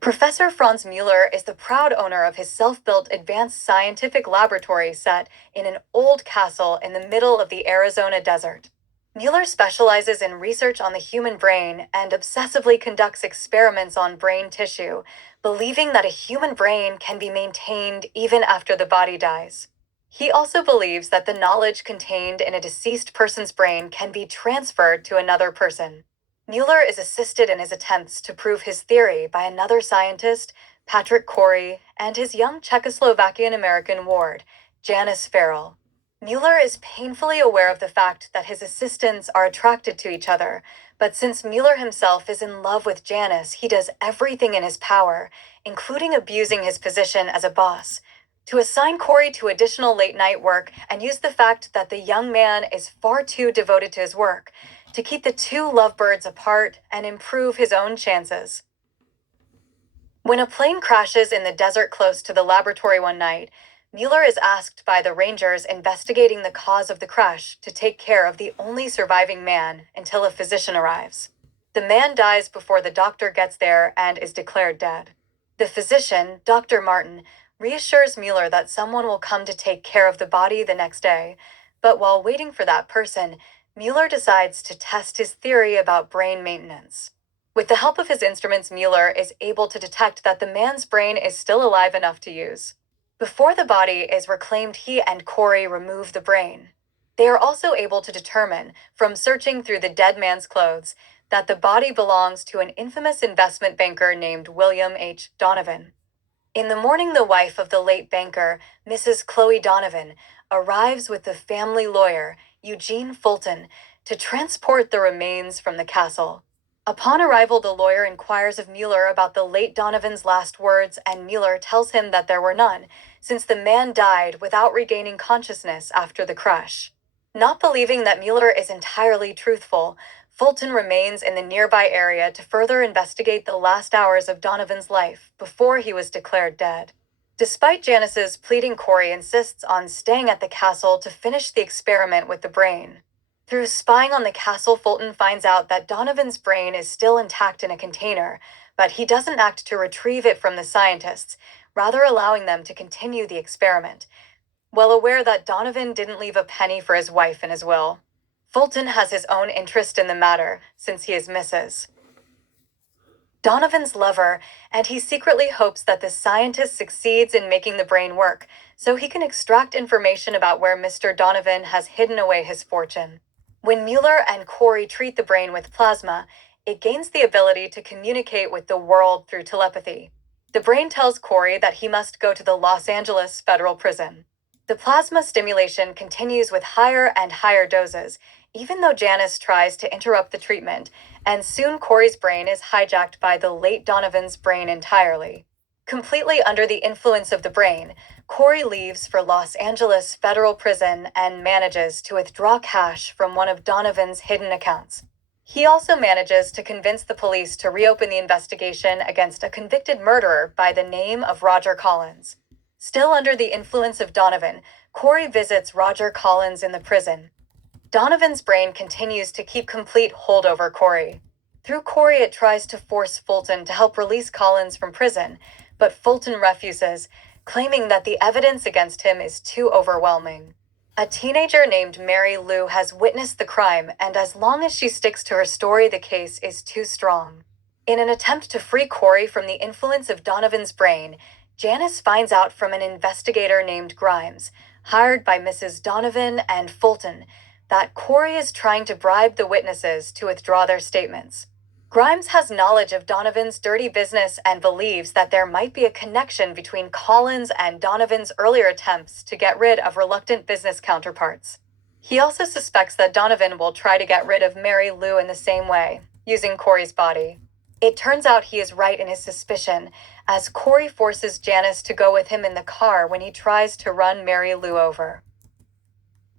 Professor Franz Mueller is the proud owner of his self-built advanced scientific laboratory set in an old castle in the middle of the Arizona desert. Mueller specializes in research on the human brain and obsessively conducts experiments on brain tissue, believing that a human brain can be maintained even after the body dies. He also believes that the knowledge contained in a deceased person's brain can be transferred to another person. Mueller is assisted in his attempts to prove his theory by another scientist, Patrick Corey, and his young Czechoslovakian-American ward, Janice Farrell. Mueller is painfully aware of the fact that his assistants are attracted to each other, but since Mueller himself is in love with Janice, he does everything in his power, including abusing his position as a boss, to assign Corey to additional late-night work and use the fact that the young man is far too devoted to his work to keep the two lovebirds apart and improve his own chances. When a plane crashes in the desert close to the laboratory one night, Mueller is asked by the rangers investigating the cause of the crash to take care of the only surviving man until a physician arrives. The man dies before the doctor gets there and is declared dead. The physician, Dr. Martin, reassures Mueller that someone will come to take care of the body the next day, but while waiting for that person, Mueller decides to test his theory about brain maintenance. With the help of his instruments, Mueller is able to detect that the man's brain is still alive enough to use. Before the body is reclaimed, he and Corey remove the brain. They are also able to determine, from searching through the dead man's clothes, that the body belongs to an infamous investment banker named William H. Donovan. In the morning, the wife of the late banker, Mrs. Chloe Donovan, arrives with the family lawyer, Eugene Fulton, to transport the remains from the castle. Upon arrival, the lawyer inquires of Mueller about the late Donovan's last words, and Mueller tells him that there were none, since the man died without regaining consciousness after the crash. Not believing that Mueller is entirely truthful, Fulton remains in the nearby area to further investigate the last hours of Donovan's life before he was declared dead. Despite Janice's pleading, Corey insists on staying at the castle to finish the experiment with the brain. Through spying on the castle, Fulton finds out that Donovan's brain is still intact in a container, but he doesn't act to retrieve it from the scientists, rather allowing them to continue the experiment. Well aware that Donovan didn't leave a penny for his wife in his will, Fulton has his own interest in the matter, since he is Mrs. Donovan's lover, and he secretly hopes that the scientist succeeds in making the brain work, so he can extract information about where Mr. Donovan has hidden away his fortune. When Mueller and Corey treat the brain with plasma, it gains the ability to communicate with the world through telepathy. The brain tells Corey that he must go to the Los Angeles federal prison. The plasma stimulation continues with higher and higher doses, even though Janice tries to interrupt the treatment, and soon Corey's brain is hijacked by the late Donovan's brain entirely. Completely under the influence of the brain, Corey leaves for Los Angeles federal prison and manages to withdraw cash from one of Donovan's hidden accounts. He also manages to convince the police to reopen the investigation against a convicted murderer by the name of Roger Collins. Still under the influence of Donovan, Corey visits Roger Collins in the prison. Donovan's brain continues to keep complete hold over Corey. Through Corey, it tries to force Fulton to help release Collins from prison, but Fulton refuses, claiming that the evidence against him is too overwhelming. A teenager named Mary Lou has witnessed the crime, and as long as she sticks to her story, the case is too strong. In an attempt to free Corey from the influence of Donovan's brain, Janice finds out from an investigator named Grimes, hired by Mrs. Donovan and Fulton, that Corey is trying to bribe the witnesses to withdraw their statements. Grimes has knowledge of Donovan's dirty business and believes that there might be a connection between Collins and Donovan's earlier attempts to get rid of reluctant business counterparts. He also suspects that Donovan will try to get rid of Mary Lou in the same way, using Corey's body. It turns out he is right in his suspicion, as Corey forces Janice to go with him in the car when he tries to run Mary Lou over.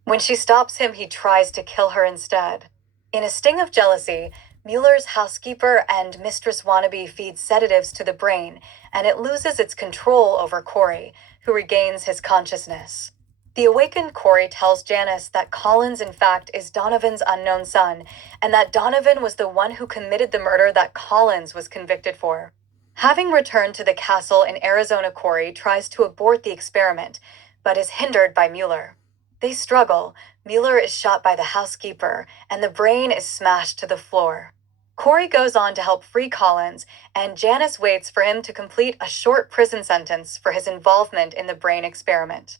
When she stops him, he tries to kill her instead. In a sting of jealousy, Mueller's housekeeper and mistress wannabe feed sedatives to the brain, and it loses its control over Corey, who regains his consciousness. The awakened Corey tells Janice that Collins, in fact, is Donovan's unknown son, and that Donovan was the one who committed the murder that Collins was convicted for. Having returned to the castle in Arizona, Corey tries to abort the experiment, but is hindered by Mueller. They struggle. Mueller is shot by the housekeeper, and the brain is smashed to the floor. Corey goes on to help free Collins, and Janice waits for him to complete a short prison sentence for his involvement in the brain experiment.